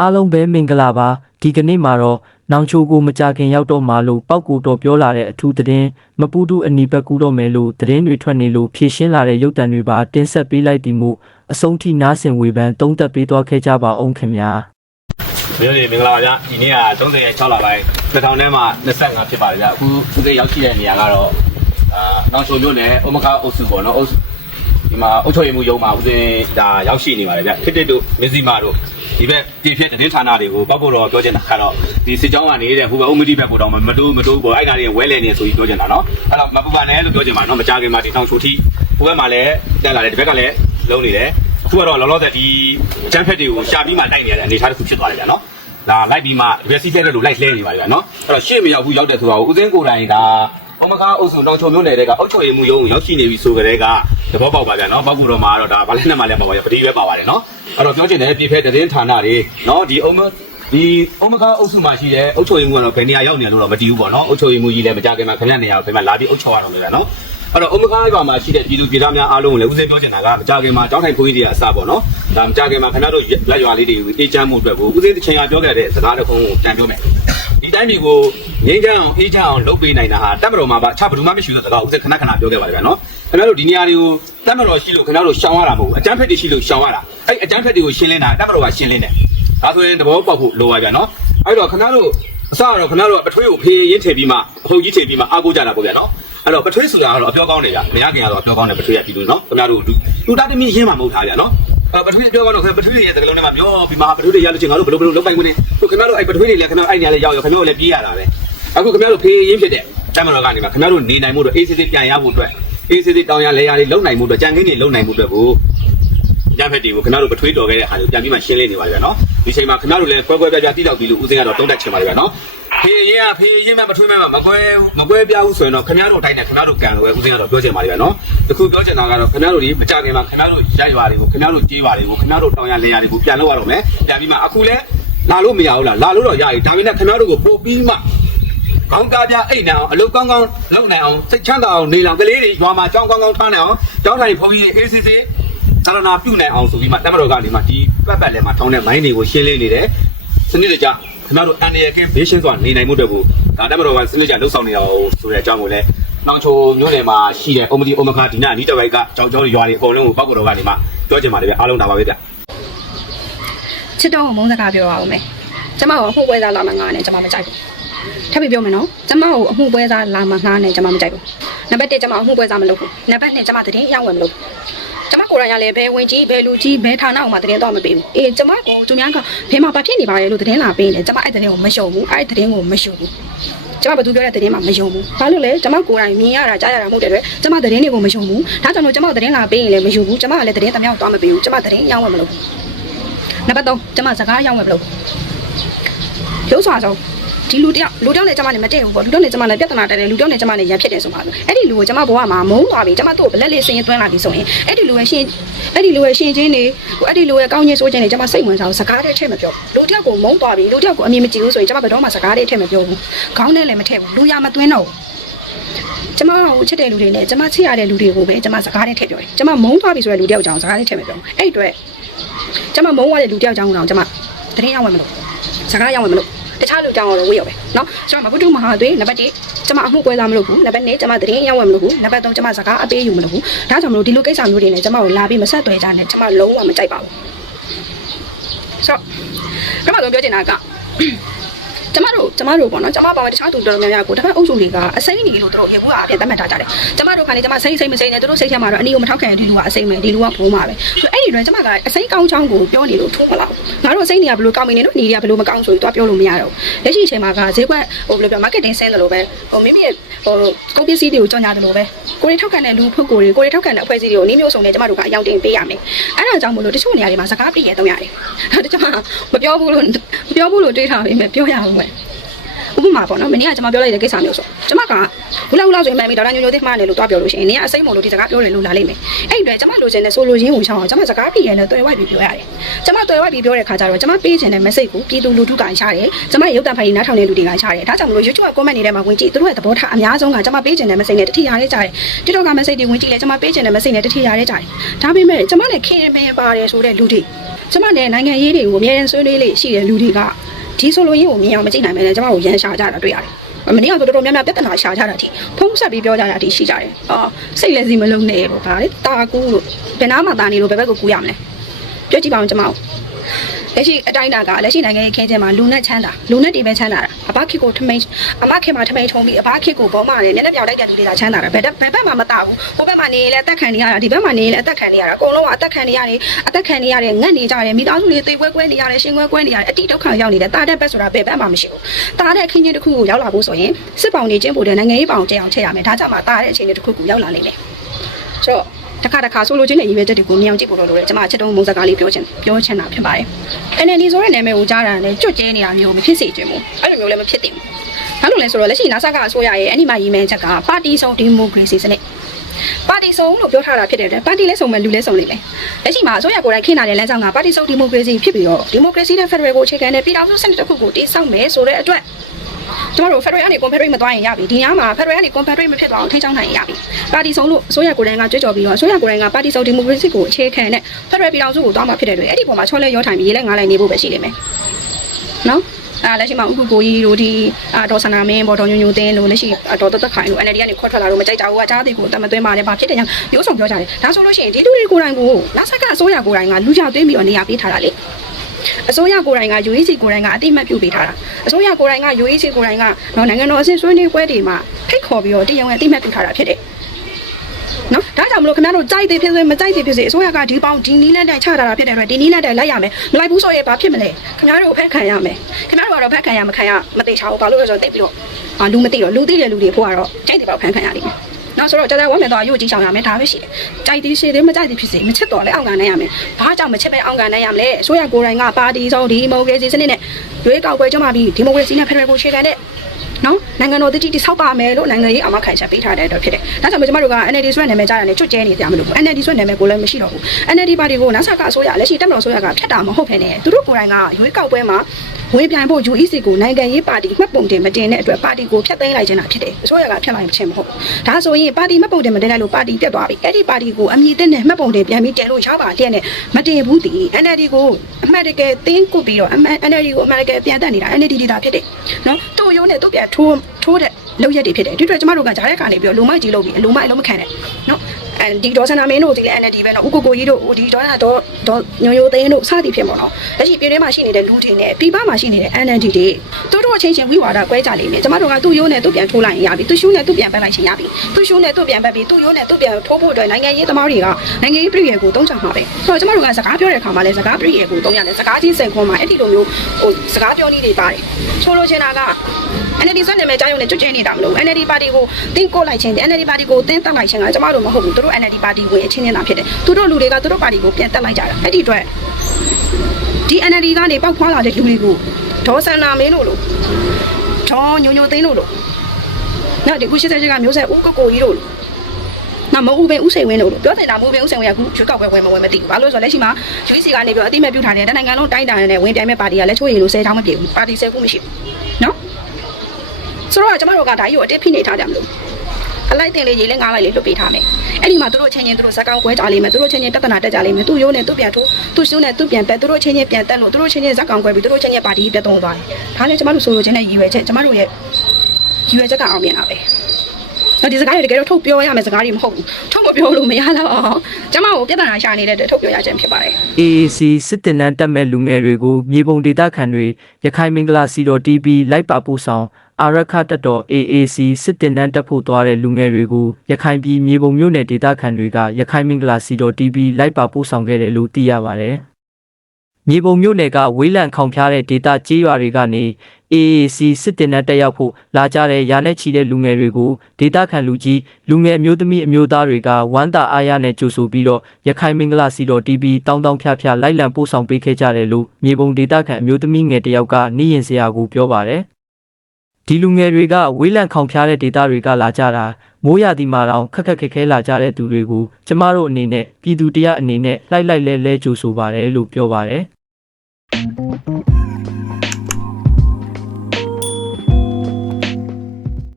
အားလုံးပဲမင်္ဂလာပါဒီကနေ့မှာတော့နောင်ချိုကိုမကြခင်ရောက်တော့မှလို့ပောက်ကူတော်ပြောလာတဲ့အထူးသတင်းမပူးတူအနီဘက်ကူတော့မယ်လို့သတင်းတွေထွက်နေလို့ဖြည့်ရှင်းလာတဲ့ရုပ်တံတွေပါတင်ဆက်ပေးလိုက်ပြီးမှအဆုံးထိနားဆင်ဝေဖန်သုံးသပ်ပေးသွားခဲ့ကြပါအောင်ခင်ဗျာမျိုးတွေမင်္ဂလာပါဗျဒီနေ့က30ရက်6လပိုင်း2000ထဲမှာ25ဖြစ်ပါတယ်ဗျအခုဦးသိန်းရောက်ရှိတဲ့နေရာကတော့အာနောက်ချိုမျိုးနဲ့ဥမကအုပ်စုပေါ့နော်အုပ်စု ဒီမှာအုပ်ချုပ်ရေးမှုရုံးမှာဦးသိန်းဒါရောက်ရှိနေပါတယ်ဗျခစ်တစ်တို့မစ္စည်းမာတို့ဒီဘက်ပြည်ဖြစ်တဲ့ဌာနတွေကိုပောက်ဖို့တော့ပြောချင်တာကတော့ဒီစစ်ကြောင်းကနေတဲ့ဟိုဘက်ဥမတိဘက်ကိုတော့မတိုးမတိုးပေါ့အဲ့ဒါတွေဝဲလဲနေဆိုပြီးပြောချင်တာနော်အဲ့တော့မပူပါနဲ့လို့ပြောချင်ပါနော်မကြခင်မှာဒီနောက်ချိုထိဟိုဘက်မှာလည်းတက်လာတယ်ဒီဘက်ကလည်းလုံးနေတယ်အခုကတော့လောလောဆယ်ဒီအချမ်းဖက်တွေကိုရှာပြီးမှတိုက်နေရတဲ့အနေအထားတစ်ခုဖြစ်သွားတယ်ဗျနော်လာလိုက်ပြီးမှဒီဘက်စီးတဲ့လို့လိုက်လှဲနေပါလေဗျာနော်အဲ့တော့ရှေ့မရောက်ဘူးရောက်တယ်ဆိုတော့ဦးစင်းကိုယ်တိုင်က အမကားအုပ်စုတောင်ချုံမျိုးနယ်တဲ့ကအုပ်ချုပ်ရေးမှုရုံးရောက်ရှိနေပြီဆိုကြတဲ့ကသဘောပေါက်ပါဗျာနော်ပေါက်ကူတော့မှာတော့ဒါဘာလဲနဲ့မှလည်းပါပါရပတိပဲပါပါတယ်နော်အဲ့တော့ပြောချင်တယ်ပြည်ဖက်သတင်းဌာနတွေနော်ဒီအုံမဒီအမကားအုပ်စုမှာရှိတဲ့အုပ်ချုပ်ရေးမှုကတော့ဘယ်နေရာရောက်နေရလို့တော့မတည်ဘူးပေါ့နော်အုပ်ချုပ်ရေးမှုကြီးလည်းမကြခင်မှာခင်ဗျနေရာကိုဘယ်မှာလာပြီးအုပ်ချုပ်ရတော့မယ်ဗျာနော်အဲ့တော့အမကားရွာမှာရှိတဲ့ပြည်သူပြည်သားများအားလုံးကိုလည်းဦးစင်းပြောချင်တာကမကြခင်မှာတောင်းထိုင်ဖိုးကြီးတွေအစပေါ့နော်ဒါမကြခင်မှာခင်ဗျတို့လက်ရွာလေးတွေအေးချမ်းမှုအတွက်ကိုဦးစင်းတစ်ချိန်ကပြောခဲ့တဲ့စကားတစ်ခုကိုပြန်ပြောမယ် ဒီတိုင်းပြည်ကိုငြိမ်းချမ်းအောင်အေးချမ်းအောင်လုပ်ပေးနိုင်တာဟာတပ်မတော်မှာပါအခြားဘယ်သူမှမရှိဘူးဆိုတော့ဥစ္စာခဏခဏပြောခဲ့ပါတယ်ဗျာနော်ခင်ဗျားတို့ဒီနေရာတွေကိုတပ်မတော်ရှိလို့ခင်ဗျားတို့ရှောင်ရတာမဟုတ်ဘူးအကြမ်းဖက်တွေရှိလို့ရှောင်ရတာအဲ့အကြမ်းဖက်တွေကိုရှင်းလင်းတာတပ်မတော်ကရှင်းလင်းတယ်ဒါဆိုရင်သဘောပေါက်ဖို့လိုပါဗျာနော်အဲ့တော့ခင်ဗျားတို့အစကတော့ခင်ဗျားတို့ပထွေးကိုဖေးရင်ထည့်ပြီးမှအဟုတ်ကြီးထည့်ပြီးမှအားကိုးကြတာပေါ့ဗျာနော်အဲ့တော့ပထွေးဆိုတာကတော့အပြောကောင်းတယ်ဗျာမရခင်ကတော့အပြောကောင်းတယ်ပထွေးရပြည်သူနော်ခင်ဗျားတို့လူသားတမီးရင်းမှာမဟုတ်တာဗျာနော်အဲ့ ပထွေးပြောကတော့ခင်ဗျားပထွေးရဲ့စကလုံးထဲမှာမျောပြီးမှပထွေးတွေရလို့ချင်းငါတို့ဘယ်လိုဘယ်လိုလုပ်ပိုင်ခွင့်လဲခင်ဗျားတို့အဲ့ပထွေးတွေလည်းခင်ဗျားအဲ့နေရာလေးရောက်ရောခင်ဗျားတို့လည်းပြေးရတာပဲအခုခင်ဗျားတို့ဖေးရင်းဖြစ်တဲ့တမတော်ကနေမှာခင်ဗျားတို့နေနိုင်မှုအတွက်အေးစစ်စစ်ပြန်ရဖို့အတွက်အေးစစ်စစ်တောင်ရလဲရလေးလုံနိုင်မှုအတွက်ကြံခင်းတွေလုံနိုင်မှုအတွက်ကိုရဖက်တွေကိုခင်ဗျားတို့ပထွေးတော်ခဲ့တဲ့ဟာကိုပြန်ပြီးမှရှင်းလင်းနေပါကြနော် ဒီချိန်မှာခင်ဗျားတို့လည်းကွဲကွဲပြားပြားတိတောက်ပြီးလို့ဦးစင်းကတော့တုံးတက်ချင်ပါလေဗျာနော်ဖေးရင်းကဖေးရင်းမဲ့ပထွေးမဲ့မကွဲမကွဲပြားဘူးဆိုရင်တော့ခင်ဗျားတို့တိုင်းနဲ့ခင်ဗျားတို့ကံလို့ပဲဦးစင်းကတော့ပြောချင်ပါလေဗျာနော်တခုပြောချင်တာကတော့ခင်ဗျားတို့ဒီမကြခင်မှာခင်ဗျားတို့ရိုက်ရွာတွေကိုခင်ဗျားတို့ကြေးရွာတွေကိုခင်ဗျားတို့တောင်ရလဲရတွေကိုပြန်လုပ်ရတော့မယ်ပြန်ပြီးမှအခုလဲလာလို့မရဘူးလားလာလို့တော့ရပြီဒါပေမဲ့ခင်ဗျားတို့ကိုပို့ပြီးမှကောင်းကားပြအိတ်နေအောင်အလုပ်ကောင်းကောင်းလုပ်နိုင်အောင်စိတ်ချမ်းသာအောင်နေလောင်ကလေးတွေရွာမှာကြောင်းကောင်းကောင်းထားနိုင်အောင်ကျောင်းတိုင်းဘုန်းကြီးအေးစစ်စစ် သာရနာပြုနိုင်အောင်ဆိုပြီးမှတမတော်ကနေမှဒီပတ်ပတ်လဲမှာထောင်းတဲ့မိုင်းတွေကိုရှင်းလင်းနေတယ်စနစ်တကျခင်ဗျားတို့အန်ဒီရကင်းဘေးရှင်းစွာနေနိုင်မှုအတွက်ကိုဒါတမတော်ကစနစ်ကျလှုပ်ဆောင်နေတာကိုဆိုတဲ့အကြောင်းကိုလည်းနောက်ချိုမျိုးနယ်မှာရှိတဲ့ OMD အိုမခါဒီနာနီးတဝိုက်ကကြောင်းကြောင်းရွာတွေအကုန်လုံးကိုပောက်ကော်တော်ကနေမှပြောချင်ပါတယ်ဗျအားလုံးဒါပါပဲဗျချစ်တော့မုန်းစကားပြောရအောင်မယ်ကျမကိုအမှုပွဲစားလာမှငားနေကျမမကြိုက်ဘူးထပ်ပြီးပြောမယ်နော်ကျမကိုအမှုပွဲစားလာမှငားနေကျမမကြိုက်ဘူးနံပါတ်1ကျမအမှုပွဲစားမလုပ်ဘူးနံပါတ်2ကျမသတင်းရောက်ဝင်မလုပ်ဘူး ကျမကိုယ်တိုင်ရလဲဘယ်ဝင်ကြီးဘယ်လူကြီးဘယ်ဌာနအောင်မှသတင်းတော့မပေးဘူးအေးကျမကိုသူများကဖေးမှာဘာဖြစ်နေပါလဲလို့သတင်းလာပေးနေကျမအဲ့သတင်းကိုမရှုံဘူးအဲ့သတင်းကိုမရှုံဘူးကျမဘာသူပြောတဲ့သတင်းမှမယုံဘူး။ဘာလို့လဲကျမကိုယ်တိုင်မြင်ရတာကြားရတာမဟုတ်တဲ့အတွက်ကျမသတင်းတွေကိုမယုံဘူး။ဒါကြောင့်လို့ကျမသတင်းလာပေးရင်လည်းမယုံဘူး။ကျမကလည်းသတင်းတမြောက်သွားမပေးဘူး။ကျမသတင်းရောက်ဝင်မလုပ်ဘူး။နံပါတ်3ကျမစကားရောက်ဝင်မလုပ်ဘူး။ရုပ်စွာဆုံး ဒီလူတယောက်လူတယောက်နဲ့ကျမနဲ့မတည့်ဘူးပေါ့လူတယောက်နဲ့ကျမနဲ့ပြဿနာတက်တယ်လူတယောက်နဲ့ကျမနဲ့ရန်ဖြစ်တယ်ဆိုပါဆိုအဲ့ဒီလူကိုကျမဘဝမှာမုန်းသွားပြီကျမတို့ကိုဘလက်လေးစင်ရင်သွင်းလာပြီဆိုရင်အဲ့ဒီလူရဲ့ရှင်အဲ့ဒီလူရဲ့ရှင်ချင်းတွေအဲ့ဒီလူရဲ့ကောင်းချင်းစိုးချင်းတွေကျမစိတ်ဝင်စားဘူးစကားတည်းထည့်မပြောလူတယောက်ကိုမုန်းသွားပြီလူတယောက်ကိုအမြင်မကြည့်ဘူးဆိုရင်ကျမဘယ်တော့မှစကားတည်းထည့်မပြောဘူးခေါင်းနဲ့လည်းမထည့်ဘူးလူရမသွင်းတော့ဘူးကျမကိုချစ်တဲ့လူတွေနဲ့ကျမချစ်ရတဲ့လူတွေကိုပဲကျမစကားတည်းထည့်ပြောတယ်ကျမမုန်းသွားပြီဆိုတဲ့လူတယောက်ကြောင့်စကားတည်းထည့်မပြောဘူးအဲ့အတွက်ကျမမုန်းသွားတဲ့လူတယောက်ကြောင့်တော့ကျမတရင်ရောက်ဝင်မလို့စကားရောက်ဝင်မလို့ တခြားလူကြောင့်တော့ဝင်ရောပဲနော်ကျွန်မမဘုဒ္ဓမဟာသွေးနံပါတ်1ကျွန်မအမှုကွဲစားမလုပ်ဘူးနံပါတ်2ကျွန်မတရင်ရောက်ဝယ်မလုပ်ဘူးနံပါတ်3ကျွန်မစကားအပေးယူမလုပ်ဘူးဒါကြောင့်မလို့ဒီလိုကိစ္စမျိုးတွေနဲ့ကျွန်မကိုလာပြီးမဆက်သွယ်ကြနဲ့ကျွန်မလုံးဝမကြိုက်ပါဘူးဆိုတော့ကျွန်မတို့ပြောချင်တာက ကျမတို့ကျမတို့ပေါ့နော်ကျမပါဝင်တခြားသူတော်တော်များများကိုတစ်ဖက်အုပ်စုတွေကအစိမ့်နေလို့တို့ရေဘူးကအပြင်သတ်မှတ်ထားကြတယ်ကျမတို့ခါနေကျမစိမ့်စိမ့်မစိမ့်နဲ့တို့စိတ်ထဲမှာတော့အနီကိုမထောက်ခံဒီလူကအစိမ့်မယ်ဒီလူကဘုံမှာပဲဆိုအဲ့ဒီတော့ကျမကအစိမ့်ကောင်းချောင်းကိုပြောနေလို့ထိုးမလားငါတို့အစိမ့်တွေကဘယ်လိုကောင်းမင်းနေလို့နေတွေကဘယ်လိုမကောင်းဆိုပြီးတော့ပြောလို့မရတော့လက်ရှိအချိန်မှာကဈေးကွက်ဟိုဘယ်လိုပြော marketing ဆင်းတယ်လို့ပဲဟိုမိမိရဲ့ဟိုကုန်ပစ္စည်းတွေကိုကြော်ညာတယ်လို့ပဲကိုရီထောက်ခံတဲ့လူဖုတ်ကိုတွေကိုရီထောက်ခံတဲ့အဖွဲ့အစည်းတွေကိုနေမျိုးစုံနဲ့ကျမတို့ကအယောင်တင်ပေးရမယ်အဲ့ဒါကြောင့်မလို့တချို့နေရာတွေမှာစကားပြည့်ရတော့ရတယ်ဒါတချို့မပြောဘူးလို့မပြောဘူးလို့တွေးထားပေမဲ့ပြောရအောင်ပဲ ဥပမာပေါ့နော်မနေ့ကကျွန်မပြောလိုက်တဲ့ကိစ္စမျိုးဆိုကျွန်မကဘူးလောက်လောက်ဆိုရင်မှန်ပြီဒေါက်တာညိုညိုသိမှားတယ်လို့တွားပြောလို့ရှိရင်နင်ကအစိမ့်မလို့ဒီစကားပြောတယ်လို့လာလိမ့်မယ်အဲ့ဒီအတွက်ကျွန်မလိုချင်တဲ့ဆိုလိုရင်းဝင်ချောင်းအောင်ကျွန်မစကားပြည့်ရနဲ့တွေ့ဝိုက်ပြီးပြောရတယ်ကျွန်မတွေ့ဝိုက်ပြီးပြောတဲ့ခါကျတော့ကျွန်မပေးချင်တဲ့ message ကိုပြည်သူလူထုကရှားတယ်ကျွန်မရုပ်တံဖိုင်နားထောင်တဲ့လူတွေကရှားတယ်ဒါကြောင့်မလို့ YouTube comment တွေထဲမှာဝင်ကြည့်သူတို့ရဲ့သဘောထားအများဆုံးကကျွန်မပေးချင်တဲ့ message နဲ့တတိယရဲကြတယ် TikTok က message တွေဝင်ကြည့်လဲကျွန်မပေးချင်တဲ့ message နဲ့တတိယရဲကြတယ်ဒါပေမဲ့ကျွန်မလည်းခင်မင်းပါတယ်ဆိုတဲ့လူတွေကျွန်မလည်းနိုင်ငံရေးတွေကိုအများရင်ဆွေးနွေးလေးရှိတဲ့လူတွေက ဒီဆိုလိုရင်းကိုမြင်အောင်မကြည့်နိုင်မယ်လေကျွန်မကိုရန်ရှာကြတာတွေ့ရတယ်မနေ့ကဆိုတော်တော်များများပြဿနာရှာကြတာဒီဖုံးဆက်ပြီးပြောကြတာဒီရှိကြတယ်။အော်စိတ်လည်းစီမလုံးနဲ့လို့ဗါလေတာကူးလို့ဘယ်နာမှတာနေလို့ဘယ်ဘက်ကိုကူးရမလဲ။ပြောကြည့်ပါဦးကျွန်မတို့ လက်ရှိအတိုင်းတာကလက်ရှိနိုင်ငံရေးခင်းကျင်းမှာလူနဲ့ချမ်းသာလူနဲ့တည်ပဲချမ်းသာတာအဘခေကိုထမိန်အမခေမှာထမိန်ထုံးပြီးအဘခေကိုဘောမနဲ့မျက်နှာပြောင်တိုက်တဲ့လူတွေကချမ်းသာတာဘယ်ဘက်ဘယ်ဘက်မှမတာဘူးဟိုဘက်မှာနေရင်လည်းအသက်ခံနေရတာဒီဘက်မှာနေရင်လည်းအသက်ခံနေရတာအကုန်လုံးကအသက်ခံနေရတယ်အသက်ခံနေရတယ်ငတ်နေကြတယ်မိသားစုတွေသေပွဲကွဲနေရတယ်ရှင်ကွဲကွဲနေရတယ်အတိဒုက္ခရောက်နေတယ်တာတဲ့ဘက်ဆိုတာဘယ်ဘက်မှမရှိဘူးတာတဲ့ခင်းချင်းတစ်ခုကိုရောက်လာဖို့ဆိုရင်စစ်ပောင်တွေကျင်းဖို့တဲ့နိုင်ငံရေးပောင်ကျအောင်ချက်ရမယ်ဒါကြောင့်မှတာတဲ့အချိန်တစ်ခုကိုရောက်လာနေတယ်ဆိုတော့ တစ်ခါတစ်ခါဆိုလိုချင်တဲ့ရည်ရွယ်ချက်တွေကိုမြင်အောင်ကြည့်ဖို့လိုတယ်ကျွန်မအချက်တုံးမုံစကားလေးပြောချင်ပြောချင်တာဖြစ်ပါတယ်။ NLD ဆိုတဲ့နာမည်ကိုကြားတာနဲ့ကြွတ်ကျဲနေတာမျိုးမဖြစ်စေချင်ဘူး။အဲ့လိုမျိုးလည်းမဖြစ်သင့်ဘူး။ဘာလို့လဲဆိုတော့လက်ရှိ NASA ကအစိုးရရဲ့အဲ့ဒီမှာရည်မှန်းချက်ကပါတီစုံဒီမိုကရေစီစနစ်ပါတီစုံလို့ပြောထားတာဖြစ်တဲ့အတွက်ပါတီလဲစုံမယ်လူလဲစုံနေတယ်။လက်ရှိမှာအစိုးရကိုယ်တိုင်ခင်းလာတဲ့လမ်းကြောင်းကပါတီစုံဒီမိုကရေစီဖြစ်ပြီးတော့ဒီမိုကရေစီနဲ့ဖက်ဒရယ်ကိုအခြေခံတဲ့ပြည်ထောင်စုစနစ်တစ်ခုကိုတည်ဆောက်မယ်ဆိုတဲ့အတွက် ကျမတို့ Federal ကနေ Confederate မသွားရင်ရပြီဒီညမှာ Federal ကနေ Confederate မဖြစ်သွားအောင်ထိန်းချောင်းနိုင်ရင်ရပြီပါတီဆုံးလို့အစိုးရကိုယ်တိုင်ကကြွကြော်ပြီးတော့အစိုးရကိုယ်တိုင်ကပါတီဆုံးဒီမိုကရေစီကိုအခြေခံတဲ့ Federal ပြည်ထောင်စုကိုသွားမှာဖြစ်တဲ့အတွက်အဲ့ဒီပုံမှာချောလဲရောထိုင်ပြီးရေးလဲငားလိုက်နေဖို့ပဲရှိနေမယ်နော်အာလက်ရှိမှာဥက္ကုကိုကြီးတို့ဒီအာဒေါ်ဆန္ဒမင်းဘော်ဒေါ်ညိုညိုတင်းတို့လက်ရှိဒေါ်တသက်ခိုင်တို့ NLD ကနေခွတ်ထွက်လာတော့မကြိုက်ကြဘူးကကြားသေးကိုတမသွင်းပါတယ်ဘာဖြစ်တယ်ညာမျိုးစုံပြောကြတယ်ဒါဆိုလို့ရှိရင်ဒီလူတွေကိုယ်တိုင်ကိုနာဆာကအစိုးရကိုယ်တိုင်ကလူကြသွင်းပြီးတော့နေရာပေးထားတာလေ အစိုးရကိုယ်တိုင်က UEC ကိုယ်တိုင်ကအတိမတ်ပြုပေးထားတာအစိုးရကိုယ်တိုင်က UEC ကိုယ်တိုင်ကတော့နိုင်ငံတော်အဆင့်ဆွေးနွေးပွဲတွေမှာဖိတ်ခေါ်ပြီးတော့တရားဝင်အတိမတ်ပြုထားတာဖြစ်တယ်နော်ဒါကြောင့်မလို့ခင်ဗျားတို့ကြိုက်သေးဖြစ်စေမကြိုက်သေးဖြစ်စေအစိုးရကဒီပေါင်းဒီနီးနဲ့တိုင်ချထားတာဖြစ်တဲ့အတွက်ဒီနီးနဲ့တိုင်လိုက်ရမယ်မလိုက်ဘူးဆိုရင်ဘာဖြစ်မလဲခင်ဗျားတို့ဖက်ခံရမယ်ခင်ဗျားတို့ကတော့ဖက်ခံရမခံရမသိချဘူးဘာလို့လဲဆိုတော့တိတ်ပြီးတော့အာလူမသိတော့လူသိတဲ့လူတွေဖို့ကတော့ကြိုက်တယ်ပေါ့ဖန်ခံရလိမ့်မယ် နောက်ဆိုတော့ကြာကြာဝမ်းမယ်တော့အယုတ်ကြီးချောင်ရမယ်ဒါပဲရှိတယ်။ကြိုက်သေးရှိသေးမကြိုက်သေးဖြစ်စေမချစ်တော့လဲအောင်ကန်နိုင်ရမယ်။ဘာကြောင့်မချစ်ပဲအောင်ကန်နိုင်ရမလဲ။အစိုးရကိုယ်တိုင်ကပါတီဆုံးဒီမိုကရေစီစနစ်နဲ့ရွေးကောက်ပွဲကျင်းပပြီးဒီမိုကရေစီနဲ့ဖက်ဒရယ်ကိုခြေခံတဲ့နော်နိုင်ငံတော်တတိတိဆောက်ပါမယ်လို့နိုင်ငံရေးအမခံချက်ပေးထားတဲ့အတွက်ဖြစ်တယ်။ဒါကြောင့်မို့ကျမတို့က NLD ဆိုတဲ့နာမည်ကြားရတယ်ချွတ်ကျဲနေကြမလို့ NLD ဆိုတဲ့နာမည်ကိုလည်းမရှိတော့ဘူး။ NLD ပါတီကိုနာဆာကအစိုးရလက်ရှိတက်မတော်အစိုးရကဖျက်တာမဟုတ်ဘဲနဲ့သူတို့ကိုယ်တိုင်ကရွေးကောက်ပွဲမှာ ဝင်ပြိုင်ဖို့ UEC ကိုနိုင်ငံရေးပါတီမှတ်ပုံတင်မတင်တဲ့အတွက်ပါတီကိုဖျက်သိမ်းလိုက်ခြင်းတာဖြစ်တယ်။အစိုးရကဖျက်လိုက်ခြင်းမဟုတ်ဘူး။ဒါဆိုရင်ပါတီမှတ်ပုံတင်မတင်လိုက်လို့ပါတီပြတ်သွားပြီ။အဲ့ဒီပါတီကိုအမည်တင်နဲ့မှတ်ပုံတင်ပြန်ပြီးတင်လို့ရပါလျက်နဲ့မတင်ဘူးတည် NLD ကိုအမှတ်တကယ်တင်းကုတ်ပြီးတော့ NLD ကိုအမှန်တကယ်ပြန်တက်နေတာ NLD ဒေတာဖြစ်တယ်။နော်သူ့ရုံးနဲ့သူ့ပြန်ထိုးထိုးတဲ့လောက်ရက်တွေဖြစ်တယ်ဒီအတွက်ကျမတို့ကဂျားတဲ့ကနေပြီးတော့လုံမိုက်ကြီးလုပ်ပြီးအလုံမိုက်အလုံးမခံနဲ့နော် အဲဒီဒေါ်စနာမင်းတို့ဒီလည်း NLD ပဲနော်ဥကိုကိုကြီးတို့ဒီဒေါ်နာတော့ဒေါ်ညိုညိုသိန်းတို့စသည်ဖြစ်ပေါ့နော်လက်ရှိပြည်တွင်းမှာရှိနေတဲ့လူတွေနဲ့ပြည်ပမှာရှိနေတဲ့ NLD တွေတို့တို့ချင်းချင်းဝိဝါဒကွဲကြလိမ့်မယ်ကျမတို့ကသူ့ရုံးနဲ့သူ့ပြန်ထိုးလိုက်ရင်ရပြီသူ့ရှုံးနဲ့သူ့ပြန်ပတ်လိုက်ရင်ရပြီသူ့ရှုံးနဲ့သူ့ပြန်ပတ်ပြီးသူ့ရုံးနဲ့သူ့ပြန်ထိုးဖို့အတွက်နိုင်ငံရေးသမားတွေကနိုင်ငံရေးပြည်ရယ်ကိုတုံးချမှာပဲဆိုတော့ကျမတို့ကစကားပြောတဲ့အခါမှာလည်းစကားပြည်ရယ်ကိုတုံးရတယ်စကားချင်းစိန်ခွန်းမှာအဲ့ဒီလိုမျိုးဟိုစကားပြောနည်းတွေပါတယ်ဆိုလိုချင်တာက NLD ဆွနာမည်ကြားရုံနဲ့ကြွကျင်းနေတာမလို့ NLD ပါတီကိုတင်းကိုလိုက်ခြင်း NLD ပါတီကိုတင်းတက်လိုက်ခြင်းကကျမတို့မဟုတ်ဘူးသူတို့ NLD ပါတီဝင်အချင်းချင်းသာဖြစ်တယ်သူတို့လူတွေကသူတို့ပါတီကိုပြန်တက်လိုက်ကြတာအဲ့ဒီအတွက်ဒီ NLD ကနေပောက်ဖွာလာတဲ့လူတွေကိုဒေါ်စန္နာမင်းတို့လို့ဒေါ်ညိုညိုသိန်းတို့လို့နောက်ဒီခု80ချက်ကမျိုးဆက်ဦးကိုကိုကြီးတို့လို့နော်မဟုတ်ပဲဥစိန်ဝင်းတို့လို့ပြောနေတာမဟုတ်ပဲဥစိန်ဝင်းကခုရွေးကောက်ပွဲဝင်မဝင်မသိဘူးဘာလို့ဆိုတော့လက်ရှိမှာ UEC ကနေပြီးတော့အတိမတ်ပြုထားတဲ့နိုင်ငံလုံးတိုင်းတာနဲ့ဝင်ပြိုင်မဲ့ပါတီကလက်ချိုးရည်လို့ဆဲချောင်းမပြေဘူးပါတီဆဲခုမရှိဘူးနော်ဆိုတော့ကျမတို့ကဒါကြီးကိုအတက်ဖိနေထားကြမလို့အလိုက် တင်လေးရေးလဲငားလိုက်လေးလွတ်ပေးထားမယ်အဲ့ဒီမှာသူတို့ချင်းချင်းသူတို့ဇက်ကောင်ကွဲကြလိမ့်မယ်သူတို့ချင်းချင်းတက်တနာတက်ကြလိမ့်မယ်သူ့ရိုးနဲ့သူ့ပြန်ထိုးသူ့ရှုံးနဲ့သူ့ပြန်ပက်သူတို့ချင်းချင်းပြန်တက်လို့သူတို့ချင်းချင်းဇက်ကောင်ကွဲပြီးသူတို့ချင်းချင်းပါတီပြတ်သုံးသွားတယ်ဒါလည်းကျမတို့ဆိုလိုချင်တဲ့ရည်ရွယ်ချက်ကျမတို့ရဲ့ရည်ရွယ်ချက်ကအောင်မြင်တာပဲတော့ဒီစကားတွေတကယ်တော့ထုတ်ပြောရမယ့်စကားတွေမဟုတ်ဘူးထုတ်မပြောလို့မရတော့အောင်ကျမကိုပြဿနာရှာနေတဲ့အတွက်ထုတ်ပြောရခြင်းဖြစ်ပါတယ် AAC စစ်တင်နန်းတက်မဲ့လူငယ်တွေကိုမြေပုံဒေသခံတွေရခိုင်မင်္ဂလာစီတော် TV လိုက်ပါပို့ဆောင် အာရခတက်တော် AAC စစ်တင်နန်းတက်ဖို့သွားတဲ့လူငယ်တွေကိုရခိုင်ပြည်မြေပုံမြို့နယ်ဒေသခံတွေကရခိုင်မင်္ဂလာစီတော် TV လိုက်ပါပို့ဆောင်ခဲ့တယ်လို့သိရပါတယ်။မြေပုံမြို့နယ်ကဝေးလံခေါင်ဖျားတဲ့ဒေသကြေးရွာတွေကနေ AAC စစ်တင်နန်းတက်ရောက်ဖို့လာကြတဲ့ရာနဲ့ချီတဲ့လူငယ်တွေကိုဒေသခံလူကြီးလူငယ်အမျိုးသမီးအမျိုးသားတွေကဝမ်းသာအားရနဲ့ကြိုဆိုပြီးတော့ရခိုင်မင်္ဂလာစီတော် TV တောင်းတောင်းဖြားဖြားလိုက်လံပို့ဆောင်ပေးခဲ့ကြတယ်လို့မြေပုံဒေသခံအမျိုးသမီးငယ်တစ်ယောက်ကနှီးရင်စရာကိုပြောပါတယ် ဒီလူငယ်တွေကဝေးလံခေါင်ဖျားတဲ့ဒေတာတွေကလာကြတာမိုးရသည်မှာတော့ခက်ခက်ခဲခဲလာကြတဲ့သူတွေကိုကျမတို့အနေနဲ့ပြည်သူတရားအနေနဲ့လိုက်လိုက်လဲလဲကြိုဆိုပါတယ်လို့ပြောပါတယ်